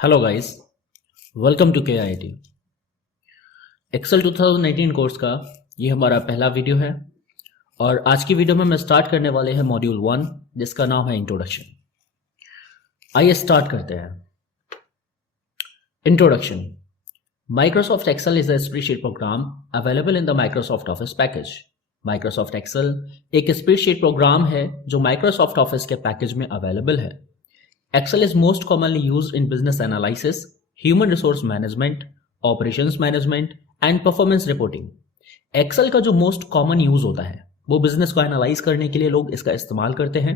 Hello guys, welcome to KIIT। Excel 2019 course का ये हमारा पहला वीडियो है और आज की वीडियो में हम स्टार्ट करने वाले हैं मॉड्यूल 1 जिसका नाम है इंट्रोडक्शन। आइए स्टार्ट करते हैं। Introduction. Microsoft Excel is a spreadsheet program available in the Microsoft office package. Microsoft Excel एक स्प्रेडशीट प्रोग्राम है जो माइक्रोसॉफ्ट ऑफिस के पैकेज में अवेलेबल है। Excel is most commonly used in business analysis, human resource management, operations management and performance reporting. Excel का जो most common use होता है वो बिजनेस को एनालाइज करने के लिए लोग इसका इस्तेमाल करते हैं,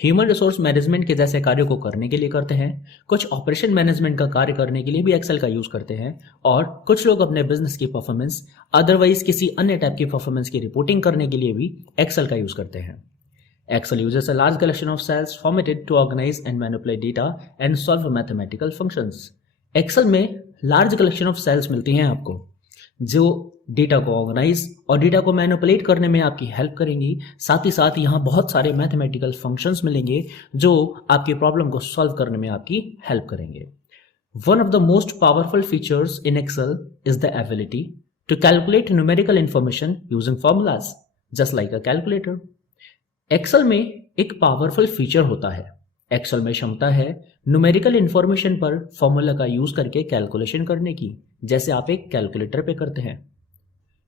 ह्यूमन रिसोर्स मैनेजमेंट के जैसे कार्यों को करने के लिए करते हैं, कुछ ऑपरेशन मैनेजमेंट का कार्य करने के लिए भी एक्सेल का यूज करते हैं और कुछ लोग अपने बिजनेस की परफॉर्मेंस अदरवाइज किसी अन्य टाइप की परफॉर्मेंस की रिपोर्टिंग करने के लिए भी एक्सेल का यूज करते हैं। Excel uses a large collection of cells formatted to organize and manipulate data and solve mathematical functions. Excel में large collection of cells मिलती हैं आपको जो डेटा को ऑर्गेनाइज और डेटा को मैनिपुलेट करने में आपकी हेल्प करेंगी। साथ ही साथ यहाँ बहुत सारे मैथमेटिकल फंक्शंस मिलेंगे जो आपकी प्रॉब्लम को सॉल्व करने में आपकी हेल्प करेंगे। One of the most powerful features in Excel is the ability to calculate numerical information using formulas, just like a calculator. Excel में एक पावरफुल फीचर होता है। एक्सेल में क्षमता है न्यूमेरिकल इंफॉर्मेशन पर फॉर्मूला का यूज करके कैलकुलेशन करने की, जैसे आप एक कैलकुलेटर पे करते हैं।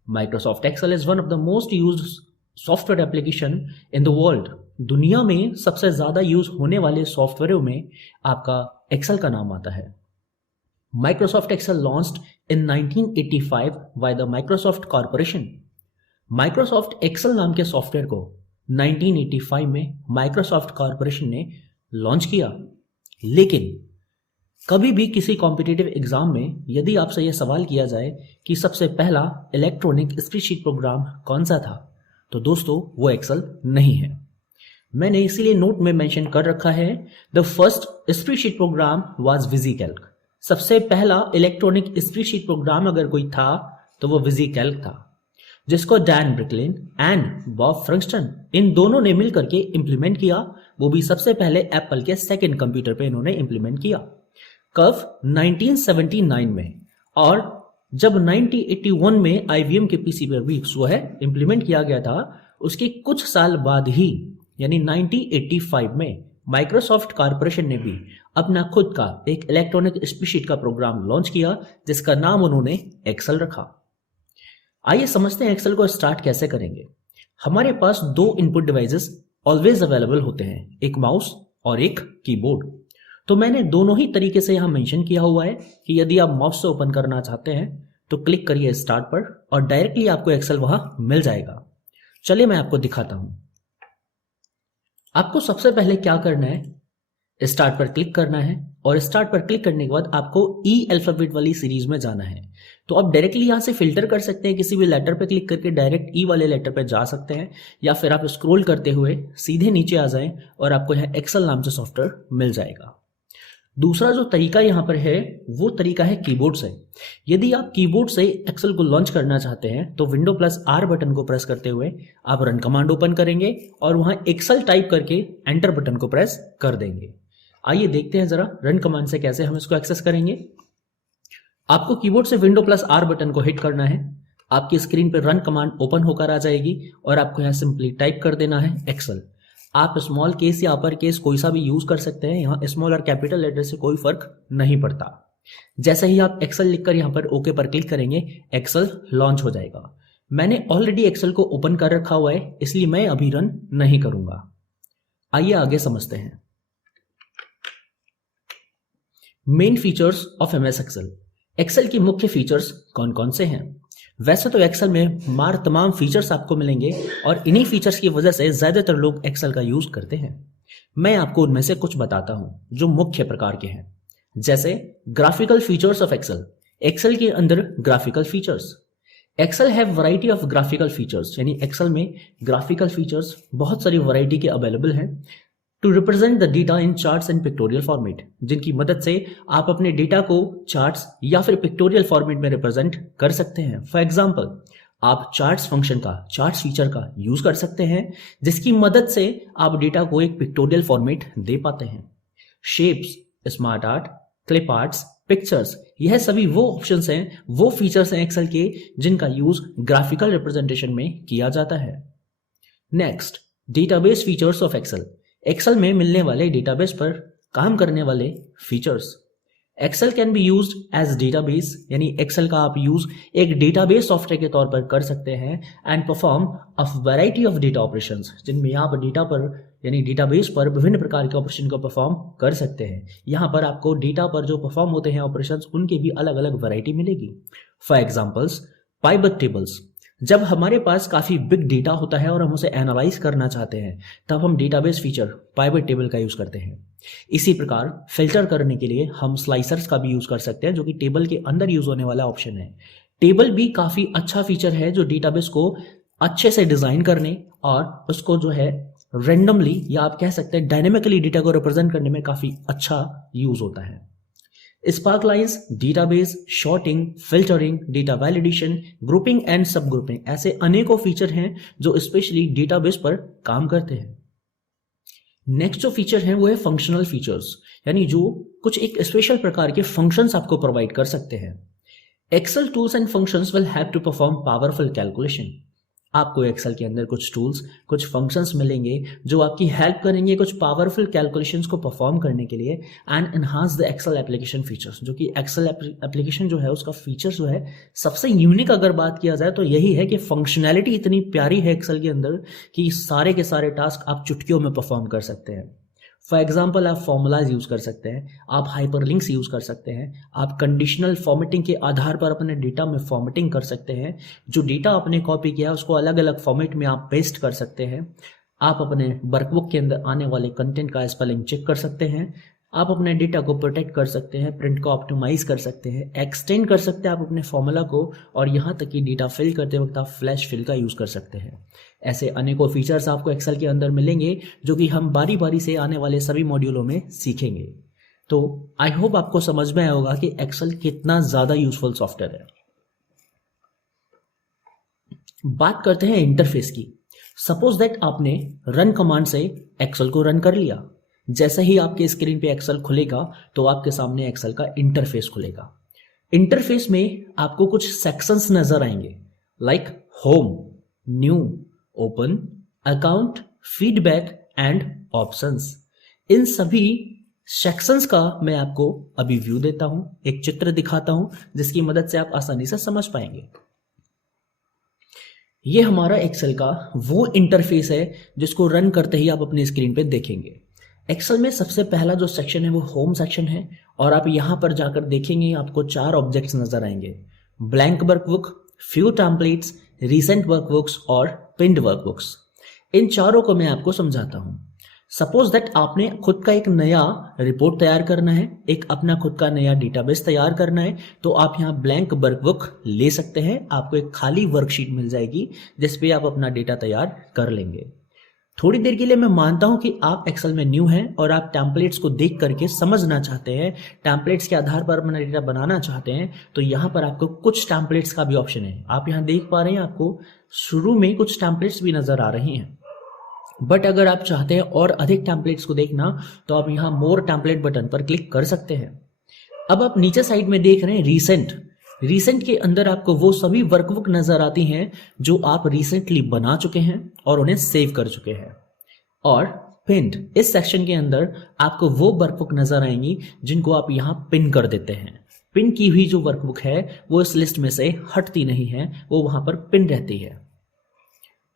Microsoft Excel is one of the most used software application in the world. दुनिया में सबसे ज्यादा यूज होने वाले सॉफ्टवेयरों में आपका एक्सेल का नाम आता है। Microsoft Excel launched in 1985 by the Microsoft corporation. Microsoft Excel नाम के सॉफ्टवेयर को 1985 में माइक्रोसॉफ्ट कॉर्पोरेशन ने लॉन्च किया। लेकिन कभी भी किसी कॉम्पिटिटिव एग्जाम में यदि आपसे यह सवाल किया जाए कि सबसे पहला इलेक्ट्रॉनिक स्प्रेडशीट प्रोग्राम कौन सा था, तो दोस्तों वो एक्सेल नहीं है। मैंने इसीलिए नोट में मेंशन कर रखा है, the first spreadsheet program was VisiCalc. सबसे पहला इलेक्ट्रॉनिक स्प्रेडशीट प्रोग्राम अगर कोई था तो वो विजीकैल्क था, जिसको डैन ब्रिकलिन एंड बॉब फ्रंक्स्टन इन दोनों ने मिलकर के इंप्लीमेंट किया। वो भी सबसे पहले एप्पल के सेकंड कंप्यूटर पे इन्होंने इंप्लीमेंट किया कब 1979 में, और जब 1981 में IBM के पीसी पर भी वो है इंप्लीमेंट किया गया था, उसके कुछ साल बाद ही यानी 1985 में माइक्रोसॉफ्ट कॉर्पोरेशन ने भी अपना खुद का एक इलेक्ट्रॉनिक स्प्रेडशीट का प्रोग्राम लॉन्च किया जिसका नाम उन्होंने एक्सेल रखा। आइए समझते हैं एक्सेल को स्टार्ट कैसे करेंगे। हमारे पास दो इनपुट डिवाइसेस ऑलवेज अवेलेबल होते हैं, एक माउस और एक कीबोर्ड। तो मैंने दोनों ही तरीके से यहां मेंशन किया हुआ है कि यदि आप माउस से ओपन करना चाहते हैं तो क्लिक करिए स्टार्ट पर और डायरेक्टली आपको एक्सेल वहां मिल जाएगा। चलिए मैं आपको दिखाता हूं। आपको सबसे पहले क्या करना है, स्टार्ट पर क्लिक करना है और स्टार्ट पर क्लिक करने के बाद आपको ई अल्फाबेट वाली सीरीज में जाना है। तो आप डायरेक्टली यहां से फिल्टर कर सकते हैं, किसी भी लेटर पर क्लिक करके डायरेक्ट ई वाले लेटर पर जा सकते हैं, या फिर आप स्क्रॉल करते हुए सीधे नीचे आ जाएं और आपको यहां एक्सेल नाम से सॉफ्टवेयर मिल जाएगा। दूसरा जो तरीका यहां पर है वो तरीका है कीबोर्ड से। यदि आप कीबोर्ड से एक्सेल को लॉन्च करना चाहते हैं तो विंडो प्लस आर बटन को प्रेस करते हुए आप रन कमांड ओपन करेंगे और वहां एक्सेल टाइप करके एंटर बटन को प्रेस कर देंगे। आइए देखते हैं जरा रन कमांड से कैसे हम इसको एक्सेस करेंगे। आपको कीबोर्ड से विंडो प्लस आर बटन को हिट करना है, आपकी स्क्रीन पर रन कमांड ओपन होकर आ जाएगी और आपको यहां सिंपली टाइप कर देना है एक्सेल। आप स्मॉल केस या अपर केस कोई सा भी यूज कर सकते हैं, यहां स्मॉल और कैपिटल लेटर से कोई फर्क नहीं पड़ता। जैसे ही आप एक्सेल लिखकर यहां पर ओके पर क्लिक करेंगे एक्सेल लॉन्च हो जाएगा। मैंने ऑलरेडी एक्सेल को ओपन कर रखा हुआ है इसलिए मैं अभी रन नहीं करूंगा। आइए आगे समझते हैं। Main features of MS Excel. Excel की मुख्य फीचर्स कौन कौन से हैं? वैसे तो एक्सेल में तमाम फीचर्स आपको मिलेंगे और इन्हीं फीचर्स की वजह से ज्यादातर लोग एक्सेल का यूज करते हैं। मैं आपको उनमें से कुछ बताता हूं जो मुख्य प्रकार के हैं। जैसे graphical features of Excel. Excel के अंदर graphical features. Excel have variety of graphical features, यानी एक्सेल में ग्राफिकल फीचर्स बहुत सारी वैरायटी के अवेलेबल हैं to represent the data in charts and pictorial format, जिनकी मदद से आप अपने डेटा को चार्ट्स या फिर पिक्टोरियल फॉर्मेट में रिप्रेजेंट कर सकते हैं। फॉर एग्जांपल आप चार्ट्स फंक्शन का, चार्ट्स फीचर का यूज कर सकते हैं जिसकी मदद से आप डेटा को एक पिक्टोरियल फॉर्मेट दे पाते हैं। Shapes, smart art, clip arts, pictures, यह सभी वो ऑप्शंस हैं, वो फीचर्स हैं एक्सेल के जिनका यूज ग्राफिकल रिप्रेजेंटेशन में किया जाता है। Next, database features of Excel. Excel में मिलने वाले डेटाबेस पर काम करने वाले features. Excel can be used as database, यानी एक्सेल का आप यूज एक डेटाबेस सॉफ्टवेयर के तौर पर कर सकते हैं and perform a variety of data operations, जिनमें आप डेटा पर यानी डेटाबेस पर विभिन्न प्रकार के ऑपरेशन को परफॉर्म कर सकते हैं। यहाँ पर आपको डेटा पर जो परफॉर्म होते हैं ऑपरेशंस, उनकी भी अलग अलग वैरायटी मिलेगी। For examples, pivot tables. जब हमारे पास काफ़ी बिग डेटा होता है और हम उसे एनालाइज करना चाहते हैं, तब हम डेटाबेस फीचर पाइवट टेबल का यूज़ करते हैं। इसी प्रकार फिल्टर करने के लिए हम स्लाइसर्स का भी यूज़ कर सकते हैं, जो कि टेबल के अंदर यूज़ होने वाला ऑप्शन है। टेबल भी काफ़ी अच्छा फीचर है जो डेटाबेस को अच्छे से डिज़ाइन करने और उसको जो है रेंडमली या आप कह सकते हैं डायनेमिकली डेटा को रिप्रेजेंट करने में काफ़ी अच्छा यूज़ होता है। Spark lines, database, shorting, filtering, data validation, grouping and sub grouping, ऐसे अनेकों फीचर हैं जो स्पेशली डेटाबेस पर काम करते हैं। नेक्स्ट जो फीचर है वो है फंक्शनल फीचर्स, यानी जो कुछ एक स्पेशल प्रकार के फंक्शंस आपको प्रोवाइड कर सकते हैं। Excel tools and functions will have to perform powerful calculation. आपको एक्सेल के अंदर कुछ टूल्स, कुछ फंक्शंस मिलेंगे जो आपकी हेल्प करेंगे कुछ पावरफुल कैलकुलेशंस को परफॉर्म करने के लिए and enhance the Excel application features, जो कि एक्सेल एप्लीकेशन जो है उसका फीचर जो है सबसे यूनिक अगर बात किया जाए तो यही है कि फंक्शनैलिटी इतनी प्यारी है एक्सेल के अंदर कि सारे के सारे टास्क आप चुटकियों में परफॉर्म कर सकते हैं। फॉर एग्जाम्पल, आप फॉर्मूलाज यूज़ कर सकते हैं, आप हाइपरलिंक्स यूज़ कर सकते हैं, आप कंडीशनल फॉर्मेटिंग के आधार पर अपने डेटा में फॉर्मेटिंग कर सकते हैं। जो डेटा आपने कॉपी किया है उसको अलग अलग फॉर्मेट में आप पेस्ट कर सकते हैं। आप अपने वर्कबुक के अंदर आने वाले कंटेंट का स्पेलिंग चेक कर सकते हैं। आप अपने डेटा को प्रोटेक्ट कर सकते हैं, प्रिंट को ऑप्टिमाइज कर सकते हैं, एक्सटेंड कर सकते हैं आप अपने फॉर्मूला को, और यहाँ तक कि डेटा फिल करते वक्त आप फ्लैश फिल का यूज़ कर सकते हैं। ऐसे अनेकों फीचर्स आपको एक्सेल के अंदर मिलेंगे जो कि हम बारी बारी से आने वाले सभी मॉड्यूलों में सीखेंगे। तो आई होप आपको समझ में आया होगा कि एक्सेल कितना ज़्यादा यूजफुल सॉफ्टवेयर है। बात करते हैं इंटरफेस की। सपोज दैट आपने रन कमांड से एक्सेल को रन कर लिया। जैसे ही आपके स्क्रीन पे एक्सेल खुलेगा तो आपके सामने एक्सेल का इंटरफेस खुलेगा। इंटरफेस में आपको कुछ सेक्शंस नजर आएंगे, like home, new, open, account, feedback and options. इन सभी सेक्शंस का मैं आपको अभी व्यू देता हूं, एक चित्र दिखाता हूं जिसकी मदद से आप आसानी से समझ पाएंगे। ये हमारा एक्सेल का वो इंटरफेस है जिसको रन करते ही आप अपनी स्क्रीन पे देखेंगे। एक्सेल में सबसे पहला जो सेक्शन है वो होम सेक्शन है, और आप यहां पर जाकर देखेंगे आपको 4 ऑब्जेक्ट्स नजर आएंगे, blank workbook, few templates, recent workbooks और पिन्ड वर्कबुक्स। इन चारों को मैं आपको समझाता हूं। सपोज दैट आपने खुद का एक नया रिपोर्ट तैयार करना है, एक अपना खुद का नया डेटाबेस तैयार करना है, तो आप यहाँ ब्लैंक वर्कबुक ले सकते हैं। आपको एक खाली वर्कशीट मिल जाएगी जिसपे आप अपना डेटा तैयार कर लेंगे। थोड़ी देर के लिए मैं मानता हूं कि आप एक्सेल में न्यू हैं और आप टेम्पलेट्स को देख करके समझना चाहते हैं, टेम्पलेट्स के आधार पर अपना डेटा बनाना चाहते हैं, तो यहाँ पर आपको कुछ टेम्पलेट्स का भी ऑप्शन है। आप यहाँ देख पा रहे हैं, आपको शुरू में कुछ टेम्पलेट्स भी नजर आ रही हैं। बट अगर आप चाहते हैं और अधिक टेम्पलेट्स को देखना तो आप यहाँ मोर टेम्पलेट बटन पर क्लिक कर सकते हैं। अब आप नीचे साइड में देख रहे हैं रिसेंट के अंदर आपको वो सभी वर्कबुक नजर आती हैं जो आप रिसेंटली बना चुके हैं और उन्हें सेव कर चुके हैं। और पिन्ड, इस सेक्शन के अंदर आपको वो वर्कबुक नजर आएंगी जिनको आप यहाँ पिन कर देते हैं। पिन की हुई जो वर्कबुक है वो इस लिस्ट में से हटती नहीं है, वो वहां पर पिन रहती है।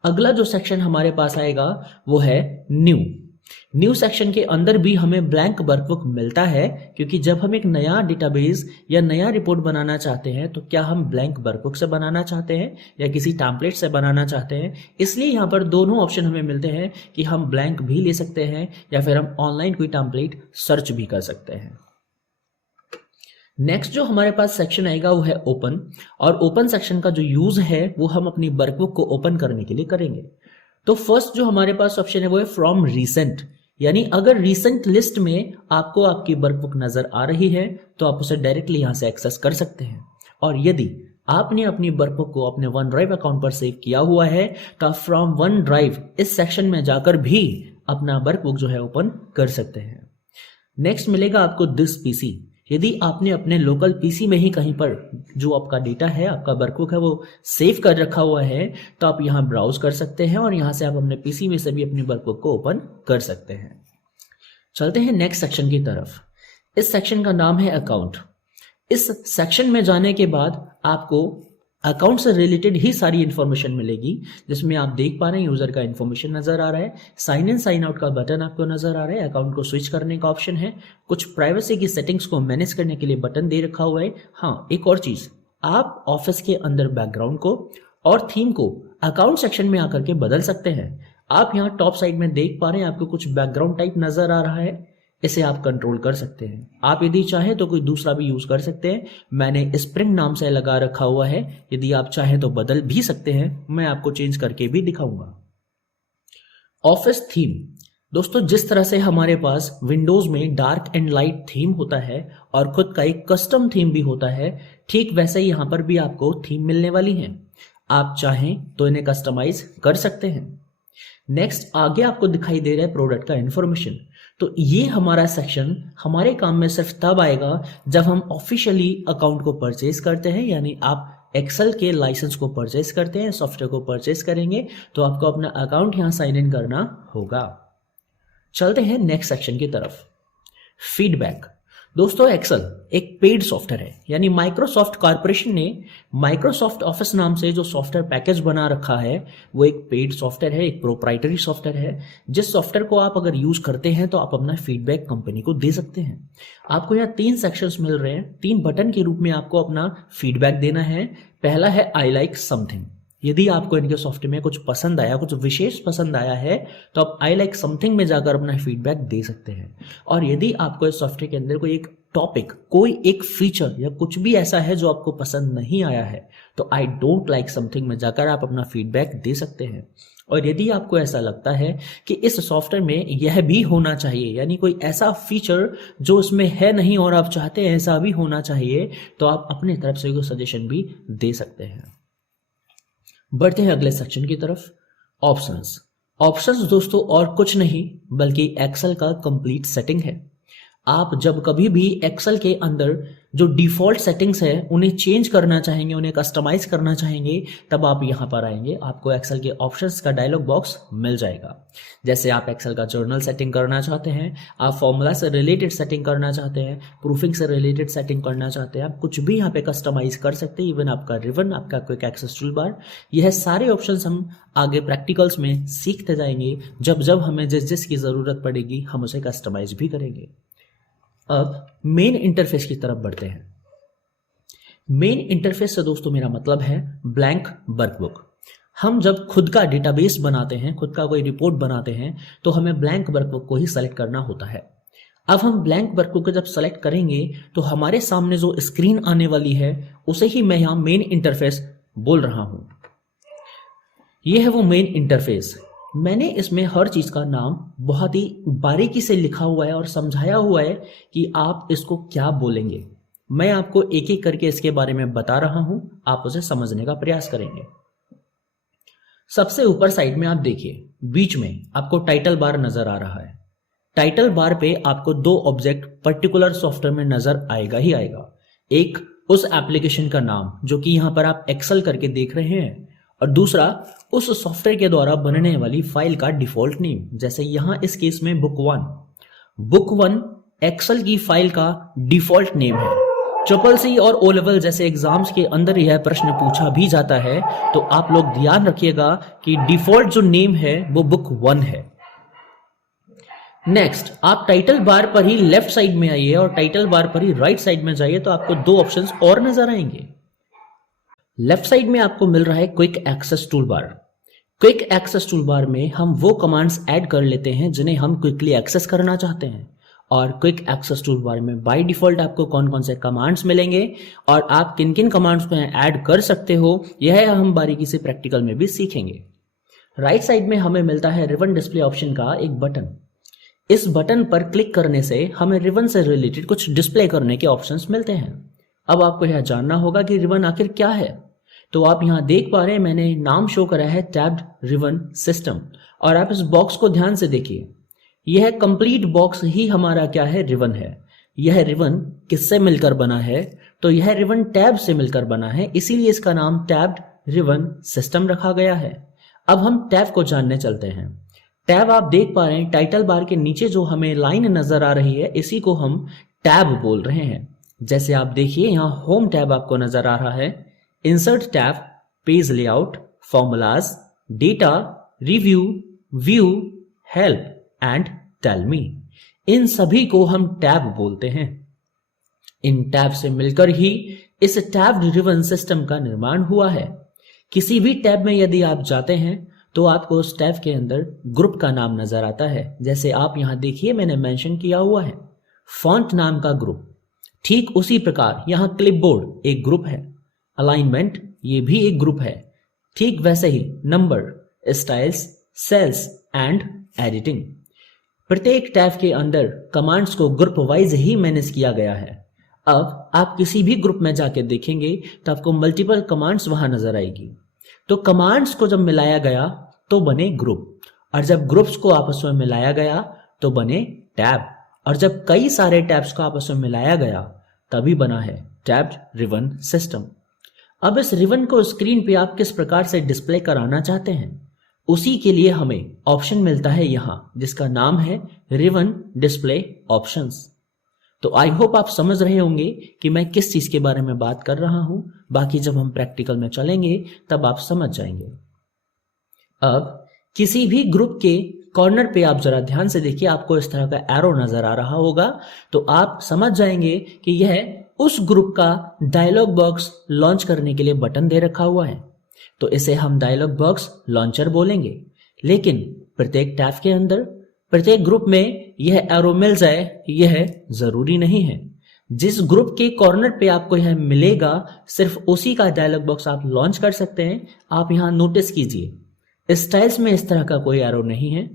अगला जो सेक्शन हमारे पास आएगा वो है न्यू सेक्शन के अंदर भी हमें ब्लैंक वर्कबुक मिलता है, क्योंकि जब हम एक नया डेटाबेस या नया रिपोर्ट बनाना चाहते हैं तो क्या हम ब्लैंक वर्कबुक से बनाना चाहते हैं या किसी टेम्पलेट से बनाना चाहते हैं। इसलिए यहाँ पर दोनों ऑप्शन हमें मिलते हैं कि हम ब्लैंक भी ले सकते हैं या फिर हम ऑनलाइन कोई टेम्पलेट सर्च भी कर सकते हैं। नेक्स्ट जो हमारे पास सेक्शन आएगा वो है ओपन, और ओपन सेक्शन का जो यूज है वो हम अपनी वर्कबुक को ओपन करने के लिए करेंगे। तो फर्स्ट जो हमारे पास ऑप्शन है वो है फ्रॉम रीसेंट, यानी अगर रीसेंट लिस्ट में आपको आपकी वर्कबुक नजर आ रही है तो आप उसे डायरेक्टली यहां से एक्सेस कर सकते हैं। और यदि आपने अपनी वर्कबुक को अपने वन ड्राइव अकाउंट पर सेव किया हुआ है तो आप फ्रॉम वन ड्राइव इस सेक्शन में जाकर भी अपना वर्कबुक जो है ओपन कर सकते हैं। नेक्स्ट मिलेगा आपको दिस पीसी, यदि आपने अपने लोकल पीसी में ही कहीं पर जो आपका डेटा है, आपका वर्कबुक है, वो सेव कर रखा हुआ है, तो आप यहाँ ब्राउज कर सकते हैं और यहाँ से आप अपने पीसी में से भी अपनी वर्कबुक को ओपन कर सकते हैं। चलते हैं नेक्स्ट सेक्शन की तरफ। इस सेक्शन का नाम है अकाउंट। इस सेक्शन में जाने के बाद आपको अकाउंट से रिलेटेड ही सारी इंफॉर्मेशन मिलेगी, जिसमें आप देख पा रहे हैं यूजर का इंफॉर्मेशन नजर आ रहा है, साइन इन साइन आउट का बटन आपको नजर आ रहा है, अकाउंट को स्विच करने का ऑप्शन है, कुछ प्राइवेसी की सेटिंग्स को मैनेज करने के लिए बटन दे रखा हुआ है। हाँ, एक और चीज, आप ऑफिस के अंदर बैकग्राउंड को और थीम को अकाउंट सेक्शन में आकर के बदल सकते हैं। आप यहाँ टॉप साइड में देख पा रहे हैं आपको कुछ बैकग्राउंड टाइप नजर आ रहा है, इसे आप कंट्रोल कर सकते हैं। आप यदि चाहें तो कोई दूसरा भी यूज कर सकते हैं, मैंने स्प्रिंग नाम से लगा रखा हुआ है, यदि आप चाहें तो बदल भी सकते हैं, मैं आपको चेंज करके भी दिखाऊंगा। ऑफिस थीम, दोस्तों जिस तरह से हमारे पास विंडोज में डार्क एंड लाइट थीम होता है और खुद का एक कस्टम थीम भी होता है, ठीक वैसे ही यहां पर भी आपको थीम मिलने वाली है। आप चाहें तो इन्हें कस्टमाइज कर सकते हैं। नेक्स्ट, आगे आपको दिखाई दे रहा है प्रोडक्ट का इंफॉर्मेशन। तो ये हमारा सेक्शन हमारे काम में सिर्फ तब आएगा जब हम ऑफिशियली अकाउंट को परचेज करते हैं, यानी आप एक्सेल के लाइसेंस को परचेज करते हैं, सॉफ्टवेयर को परचेज करेंगे तो आपको अपना अकाउंट यहां साइन इन करना होगा। चलते हैं नेक्स्ट सेक्शन की तरफ, फीडबैक। दोस्तों एक्सेल एक पेड सॉफ्टवेयर है, यानी माइक्रोसॉफ्ट कॉर्पोरेशन ने माइक्रोसॉफ्ट ऑफिस नाम से जो सॉफ्टवेयर पैकेज बना रखा है वो एक पेड सॉफ्टवेयर है, एक प्रोप्राइटरी सॉफ्टवेयर है, जिस सॉफ्टवेयर को आप अगर यूज करते हैं तो आप अपना फीडबैक कंपनी को दे सकते हैं। आपको यहाँ 3 सेक्शंस मिल रहे हैं, 3 बटन के रूप में आपको अपना फीडबैक देना है। पहला है आई लाइक समथिंग। यदि आपको इनके सॉफ्टवेयर में कुछ पसंद आया, कुछ विशेष पसंद आया है, तो आप आई लाइक समथिंग में जाकर अपना फीडबैक दे सकते हैं। और यदि आपको इस सॉफ्टवेयर के अंदर कोई एक टॉपिक, कोई एक फीचर या कुछ भी ऐसा है जो आपको पसंद नहीं आया है, तो आई डोंट लाइक समथिंग में जाकर आप अपना फीडबैक दे सकते हैं। और यदि आपको ऐसा लगता है कि इस सॉफ्टवेयर में यह भी होना चाहिए, यानी कोई ऐसा फीचर जो उसमें है नहीं और आप चाहते हैं ऐसा भी होना चाहिए, तो आप अपनी तरफ से कोई सजेशन भी दे सकते हैं। बढ़ते हैं अगले सेक्शन की तरफ, ऑप्शंस। ऑप्शंस दोस्तों और कुछ नहीं बल्कि एक्सेल का कंप्लीट सेटिंग है। आप जब कभी भी एक्सेल के अंदर जो डिफॉल्ट सेटिंग्स है उन्हें चेंज करना चाहेंगे, उन्हें कस्टमाइज करना चाहेंगे, तब आप यहां पर आएंगे, आपको एक्सेल के ऑप्शंस का डायलॉग बॉक्स मिल जाएगा। जैसे आप एक्सेल का जर्नल सेटिंग करना चाहते हैं, आप फॉर्मूला से रिलेटेड सेटिंग करना चाहते हैं, प्रूफिंग से रिलेटेड सेटिंग करना चाहते हैं, आप कुछ भी यहाँ पे कस्टमाइज कर सकते हैं। इवन आपका रिवन, आपका क्विक एक्सेस टूल बार, यह सारे ऑप्शन हम आगे प्रैक्टिकल्स में सीखते जाएंगे। जब जब हमें जिस जिस की जरूरत पड़ेगी हम उसे कस्टमाइज भी करेंगे। अब मेन इंटरफेस की तरफ बढ़ते हैं। मेन इंटरफेस से दोस्तों मेरा मतलब है ब्लैंक वर्कबुक। हम जब खुद का डेटाबेस बनाते हैं, खुद का कोई रिपोर्ट बनाते हैं, तो हमें ब्लैंक वर्कबुक को ही सेलेक्ट करना होता है। अब हम ब्लैंक वर्कबुक को जब सेलेक्ट करेंगे तो हमारे सामने जो स्क्रीन आने वाली है उसे ही मैं यहां मेन इंटरफेस बोल रहा हूं। यह है वो मेन इंटरफेस। मैंने इसमें हर चीज का नाम बहुत ही बारीकी से लिखा हुआ है और समझाया हुआ है कि आप इसको क्या बोलेंगे। मैं आपको एक एक करके इसके बारे में बता रहा हूं, आप उसे समझने का प्रयास करेंगे। सबसे ऊपर साइड में आप देखिए, बीच में आपको टाइटल बार नजर आ रहा है। टाइटल बार पे आपको 2 ऑब्जेक्ट पर्टिकुलर सॉफ्टवेयर में नजर आएगा ही आएगा। एक उस एप्लीकेशन का नाम जो कि यहां पर आप एक्सेल करके देख रहे हैं, और दूसरा उस सॉफ्टवेयर के द्वारा बनने वाली फाइल का डिफॉल्ट नेम। जैसे यहां इस केस में बुक वन एक्सेल की फाइल का डिफॉल्ट नेम है। CCC और O लेवल जैसे एग्जाम्स के अंदर यह प्रश्न पूछा भी जाता है, तो आप लोग ध्यान रखिएगा कि डिफॉल्ट जो नेम है वो बुक 1 है। नेक्स्ट, आप टाइटल बार पर ही लेफ्ट साइड में आइए और टाइटल बार पर ही राइट साइड में जाइए तो आपको 2 ऑप्शंस और नजर आएंगे। लेफ्ट साइड में आपको मिल रहा है quick access tool bar. Quick access tool bar में हम वो कमांड्स ऐड कर लेते हैं जिन्हें हम क्विकली एक्सेस करना चाहते हैं। और क्विक एक्सेस टूल बार में बाय डिफॉल्ट आपको कौन कौन से कमांड्स मिलेंगे और आप किन किन कमांड्स को ऐड कर सकते हो, यह हम बारीकी से प्रैक्टिकल में भी सीखेंगे। राइट साइड में हमें मिलता है रिबन डिस्प्ले ऑप्शन का एक बटन। इस बटन पर क्लिक करने से हमें रिबन से रिलेटेड कुछ डिस्प्ले करने के ऑप्शंस मिलते हैं। अब आपको यह जानना होगा कि रिबन आखिर क्या है, तो आप यहां देख पा रहे हैं मैंने नाम शो करा है टैब्ड रिबन सिस्टम, और आप इस बॉक्स को ध्यान से देखिए। यह कंप्लीट बॉक्स ही हमारा क्या है, रिबन है। यह रिबन किससे मिलकर बना है? तो यह रिबन टैब से मिलकर बना है, इसीलिए इसका नाम टैब्ड रिबन सिस्टम रखा गया है। अब हम टैब को जानने चलते हैं। टैब आप देख पा रहे हैं टाइटल बार के नीचे जो हमें लाइन नजर आ रही है, इसी को हम टैब बोल रहे हैं। जैसे आप देखिए यहाँ होम टैब आपको नजर आ रहा है, insert tab, page layout, formulas, data, review, view, help and tell me, इन सभी को हम टैब बोलते हैं। इन टैब से मिलकर ही इस टैब्ड रिबन सिस्टम का निर्माण हुआ है। किसी भी टैब में यदि आप जाते हैं तो आपको उस टैब के अंदर ग्रुप का नाम नजर आता है। जैसे आप यहां देखिए मैंने मेंशन किया हुआ है फॉन्ट नाम का ग्रुप। ठीक उसी प्रकार यहां क्लिपबोर्ड एक ग्रुप है, अलाइनमेंट ये भी एक ग्रुप है। ठीक वैसे ही number, styles, cells and editing, प्रत्येक टैब के अंदर कमांड्स को ग्रुप वाइज ही मैनेज किया गया है। अब आप किसी भी ग्रुप में जाके देखेंगे तो आपको मल्टीपल कमांड्स वहां नजर आएगी। तो कमांड्स को जब मिलाया गया तो बने ग्रुप, और जब ग्रुप्स को आपस में मिलाया गया तो बने टैब, और जब कई सारे टैब्स को आपस में मिलाया गया तभी बना है टैब्ड रिबन सिस्टम। अब इस रिबन को स्क्रीन पे आप किस प्रकार से डिस्प्ले कराना चाहते हैं, उसी के लिए हमें ऑप्शन मिलता है यहां, जिसका नाम है रिबन डिस्प्ले ऑप्शंस। तो आई होप आप समझ रहे होंगे कि मैं किस चीज के बारे में बात कर रहा हूं। बाकी जब हम प्रैक्टिकल में चलेंगे तब आप समझ जाएंगे। अब किसी भी ग्रुप के कॉर्नर पे आप जरा ध्यान से देखिए, आपको इस तरह का एरो नजर आ रहा होगा, तो आप समझ जाएंगे कि यह उस ग्रुप का डायलॉग बॉक्स लॉन्च करने के लिए बटन दे रखा हुआ है। तो इसे हम डायलॉग बॉक्स लॉन्चर बोलेंगे। लेकिन प्रत्येक टैब के अंदर, प्रत्येक ग्रुप में यह एरो मिल जाए यह जरूरी नहीं है। जिस ग्रुप के कॉर्नर पे आपको यह मिलेगा सिर्फ उसी का डायलॉग बॉक्स आप लॉन्च कर सकते हैं। आप यहां नोटिस कीजिए, स्टाइल्स में इस तरह का कोई एरो नहीं है,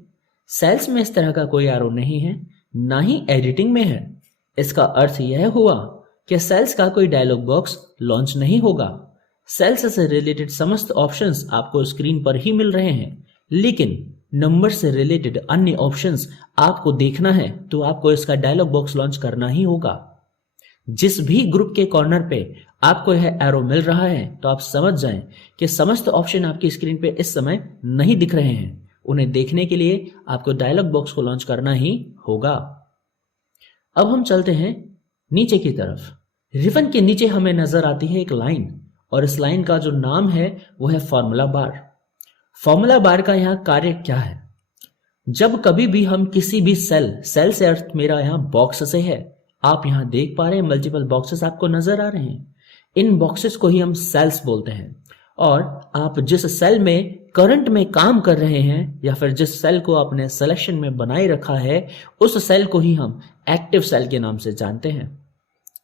सेल्स में इस तरह का कोई एरो नहीं है, ना ही एडिटिंग में है। इसका अर्थ यह हुआ कि सेल्स का कोई डायलॉग बॉक्स लॉन्च नहीं होगा। सेल्स से रिलेटेड समस्त ऑप्शंस आपको स्क्रीन पर ही मिल रहे हैं, लेकिन नंबर से रिलेटेड अन्य ऑप्शंस आपको देखना है तो आपको इसका डायलॉग बॉक्स लॉन्च करना ही होगा। जिस भी ग्रुप के कॉर्नर पे आपको यह एरो मिल रहा है तो आप समझ जाएं कि समस्त ऑप्शन आपकी स्क्रीन पे इस समय नहीं दिख रहे हैं। उन्हें देखने के लिए आपको डायलॉग बॉक्स को लॉन्च करना ही होगा। अब हम चलते हैं नीचे की तरफ। रिबन के नीचे हमें नजर आती है एक लाइन, और इस लाइन का जो नाम है वो है फॉर्मूला बार। फॉर्मूला बार का यहाँ कार्य क्या है? जब कभी भी हम किसी भी सेल से अर्थ मेरा यहाँ बॉक्स से है, आप यहाँ देख पा रहे हैं मल्टीपल बॉक्सेस आपको नजर आ रहे हैं। इन बॉक्सेस को ही हम सेल्स बोलते हैं। और आप जिस सेल में करंट में काम कर रहे हैं या फिर जिस सेल को आपने सिलेक्शन में बनाए रखा है, उस सेल को ही हम एक्टिव सेल के नाम से जानते हैं।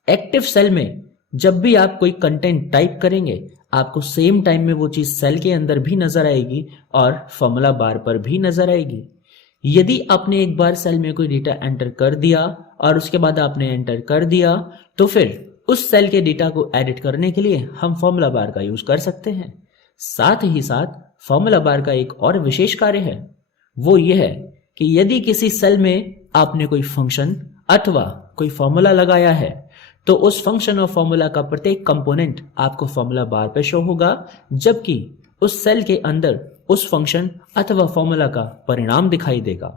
एक्टिव सेल में जब भी आप कोई कंटेंट टाइप करेंगे आपको सेम टाइम में वो चीज सेल के अंदर भी नजर आएगी और फॉर्मूला बार पर भी नजर आएगी। यदि आपने एक बार सेल में कोई डेटा एंटर कर दिया और उसके बाद आपने एंटर कर दिया, तो फिर उस सेल के डेटा को एडिट करने के लिए हम फॉर्मूला बार का यूज कर सकते हैं। साथ ही साथ फॉर्मूला बार का एक और विशेष कार्य है, वो ये है कि यदि किसी सेल में आपने कोई फंक्शन अथवा कोई फॉर्मूला लगाया है तो उस फंक्शन और फॉर्मूला का प्रत्येक कंपोनेंट आपको फॉर्मूला बार पे शो होगा, जबकि उस सेल के अंदर उस फंक्शन अथवा फॉर्मूला का परिणाम दिखाई देगा।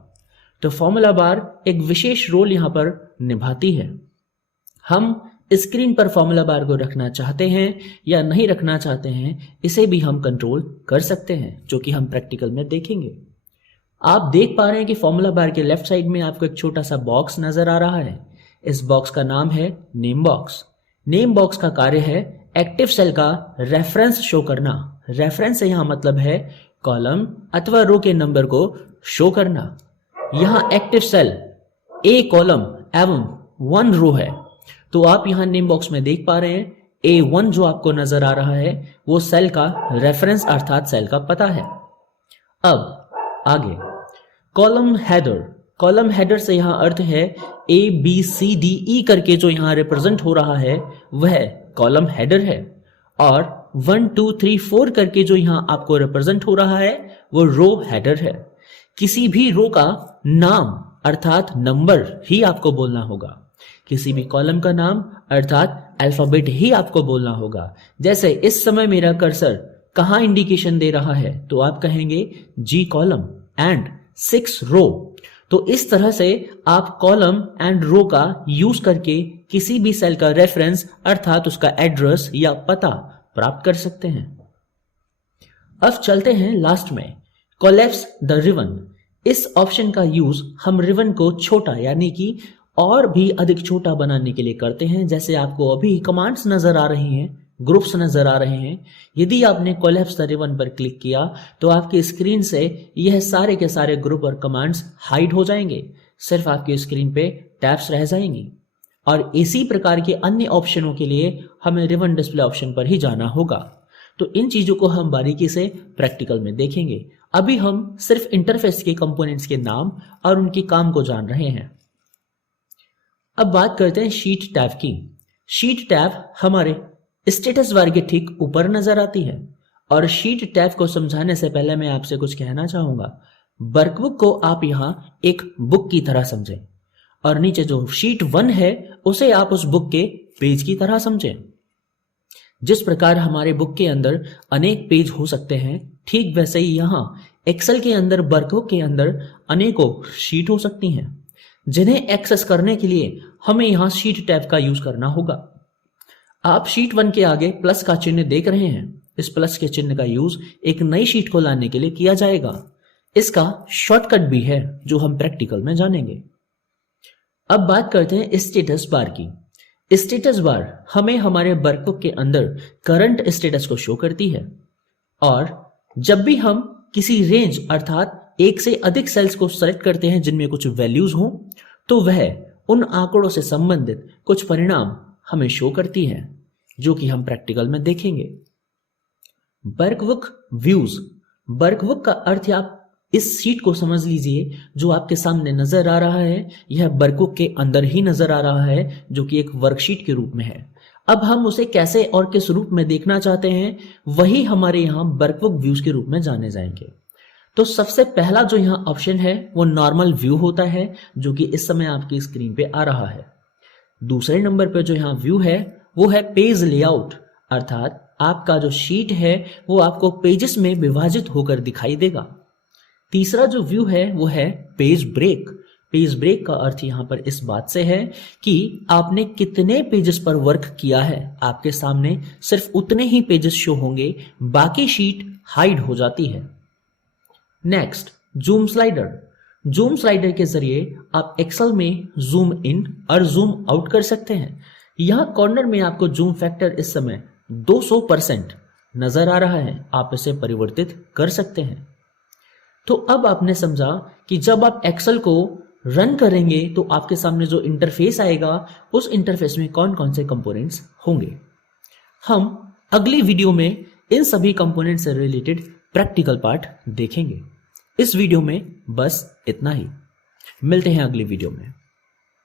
तो फॉर्मूला बार एक विशेष रोल यहां पर निभाती है। हम स्क्रीन पर फॉर्मूला बार को रखना चाहते हैं या नहीं रखना चाहते हैं, इसे भी हम कंट्रोल कर सकते हैं, जो कि हम प्रैक्टिकल में देखेंगे। आप देख पा रहे हैं कि फॉर्मूला बार के लेफ्ट साइड में आपको एक छोटा सा बॉक्स नजर आ रहा है। इस बॉक्स का नाम है नेम बॉक्स। नेम बॉक्स का कार्य है एक्टिव सेल का रेफरेंस शो करना। रेफरेंस से यहां मतलब है कॉलम अथवा रो के नंबर को शो करना। यहां एक्टिव सेल ए कॉलम एवं 1 रो है, तो आप यहां नेम बॉक्स में देख पा रहे हैं A1 जो आपको नजर आ रहा है वो सेल का रेफरेंस अर्थात सेल का पता है। अब आगे कॉलम हेडर। कॉलम हेडर से यहां अर्थ है ABCDE करके जो यहां रिप्रेजेंट हो रहा है वह कॉलम हेडर है, और 1 2 3 4 करके जो यहां आपको रिप्रेजेंट हो रहा है वो रो हेडर है। किसी भी रो का नाम अर्थात नंबर ही आपको बोलना होगा। किसी भी कॉलम का नाम अर्थात अल्फाबेट ही आपको बोलना होगा। जैसे इस समय मेरा कर्सर कहाँ इंडिकेशन दे रहा है, तो आप कहेंगे जी कॉलम एंड 6 रो। तो इस तरह से आप कॉलम एंड रो का यूज करके किसी भी सेल का रेफरेंस अर्थात उसका एड्रेस या पता प्राप्त कर सकते हैं। अब चलते हैं लास्ट में, कोलैप्स द रिबन। इस ऑप्शन का यूज हम रिबन को छोटा यानी कि और भी अधिक छोटा बनाने के लिए करते हैं। जैसे आपको अभी कमांड्स नजर आ रही हैं, ग्रुप्स नजर आ रहे हैं। यदि आपने कोलैप्स द रिबन पर क्लिक किया तो आपकी स्क्रीन से यह सारे के सारे ग्रुप और कमांड्स हाइड हो जाएंगे, सिर्फ आपकी स्क्रीन पे टैब्स रह जाएंगी। और इसी प्रकार के अन्य ऑप्शनों के लिए हमें रिबन डिस्प्ले ऑप्शन पर ही जाना होगा। तो इन चीजों को हम बारीकी से प्रैक्टिकल में देखेंगे। अभी हम सिर्फ इंटरफेस के कंपोनेंट्स के नाम और उनके काम को जान रहे हैं। अब बात करते हैं शीट टैब की। शीट टैब हमारे स्टेटस बार के ठीक ऊपर नजर आती है। और शीट टैब को समझाने से पहले मैं आपसे कुछ कहना चाहूंगा। वर्कबुक को आप यहां एक बुक की तरह समझें और नीचे जो शीट 1 है उसे आप उस बुक के पेज की तरह समझें। जिस प्रकार हमारे बुक के अंदर अनेक पेज हो सकते हैं, ठीक वैसे ही यहां एक्सेल के अंदर वर्कबुक के अंदर अनेकों शीट हो सकती हैं, जिन्हें एक्सेस करने के लिए हमें यहां शीट टैब का यूज करना होगा। आप शीट 1 के आगे प्लस का चिन्ह देख रहे हैं। इस प्लस के चिन्ह का यूज एक नई शीट को लाने के लिए किया जाएगा। इसका शॉर्टकट भी है जो हम प्रैक्टिकल में जानेंगे। अब बात करते हैं स्टेटस बार की। स्टेटस बार हमें हमारे वर्कबुक के अंदर करंट स्टेटस को शो करती है। और जब भी हम किसी रेंज अर्थात एक से अधिक सेल्स को सेलेक्ट करते हैं जिनमें कुछ वैल्यूज हो, तो वह उन आंकड़ों से संबंधित कुछ परिणाम हमें शो करती है, जो कि हम प्रैक्टिकल में देखेंगे। Workbook views. वर्कबुक का अर्थ आप इस शीट को समझ लीजिए जो आपके सामने नजर आ रहा है। यह वर्कबुक के अंदर ही नजर आ रहा है, जो कि एक वर्कशीट के रूप में है। अब हम उसे कैसे और किस रूप में देखना चाहते हैं, वही हमारे यहाँ वर्कबुक व्यूज के रूप में जाने जाएंगे। तो सबसे पहला जो यहाँ ऑप्शन है वो नॉर्मल व्यू होता है, जो कि इस समय आपकी स्क्रीन पे आ रहा है। दूसरे नंबर पर जो यहाँ व्यू है वो है पेज लेआउट, अर्थात आपका जो शीट है वो आपको पेजेस में विभाजित होकर दिखाई देगा। तीसरा जो व्यू है वो है पेज ब्रेक। पेज ब्रेक का अर्थ यहाँ पर इस बात से है कि आपने कितने पेजेस पर वर्क किया है। आपके सामने सिर्फ उतने ही पेजेस शो होंगे, बाकी शीट हाइड हो जाती है। Next, zoom slider. Zoom slider के जरिए आप एक्सेल में जूम इन और जूम आउट कर सकते हैं। यहाँ कॉर्नर में आपको जूम फैक्टर इस समय 200% नजर आ रहा है, आप इसे परिवर्तित कर सकते हैं। तो अब आपने समझा कि जब आप एक्सेल को रन करेंगे तो आपके सामने जो इंटरफेस आएगा उस इंटरफेस में कौन कौन से कंपोनेंट्स होंगे। हम अगली वीडियो में इन सभी कंपोनेंट से रिलेटेड प्रैक्टिकल पार्ट देखेंगे। इस वीडियो में बस इतना ही। मिलते हैं अगली वीडियो में।